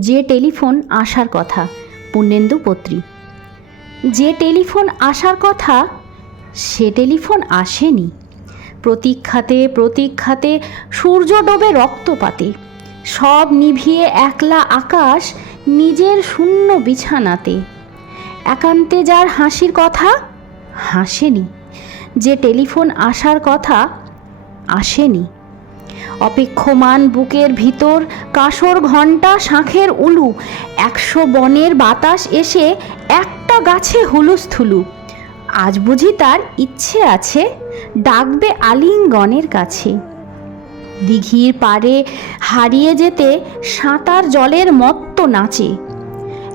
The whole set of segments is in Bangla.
যে টেলিফোন আসার কথা। পূর্ণেন্দু পত্রী। যে টেলিফোন আসার কথা সে টেলিফোন আসেনি। প্রতীক্ষাতে প্রতীক্ষাতে সূর্য ডোবে রক্তপাতে, সব নিভিয়ে একলা আকাশ নিজের শূন্য বিছানাতে। একান্তে যার হাসির কথা হাসেনি। যে টেলিফোন আসার কথা আসেনি। অপেক্ষমান বুকের ভিতর কাঁসর ঘণ্টা শাঁখের উলু, 100 বনের বাতাস এসে একটা গাছে হুলুস্থুলু। আজ বুঝি তার ইচ্ছে আছে ডাকবে আলিঙ্গনের কাছে। দিঘির পাড়ে হারিয়ে যেতে সাঁতার জলের মত্ত নাচে।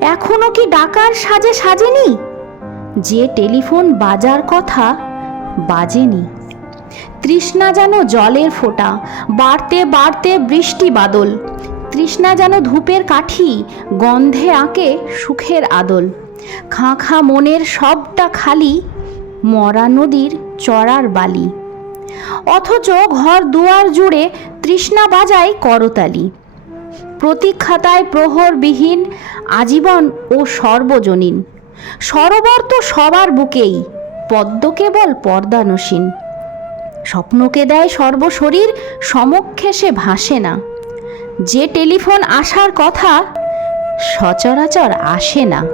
এখনো কি ডাকার সাজে সাজেনি? যে টেলিফোন বাজার কথা বাজেনি। তৃষ্ণা যেন জলের ফোঁটা, বাড়তে বাড়তে বৃষ্টি বাদল। তৃষ্ণা যেন ধূপের কাঠি, গন্ধে আঁকে সুখের আদল। খাঁ খাঁ মনের সবটা খালি, মরা নদীর চড়ার বালি। অথচ ঘর দুয়ার জুড়ে তৃষ্ণা বাজায় করতালি। প্রতীক্ষাতায় প্রহরবিহীন আজীবন ও সর্বজনীন। সরোবর তো সবার বুকেই, পদ্ম কেবল পর্দানসীন। স্বপ্নকে দেয় সর্বশরীর, সমক্ষে সে ভাসে না। যে টেলিফোন আসার কথা সচরাচর আসে না।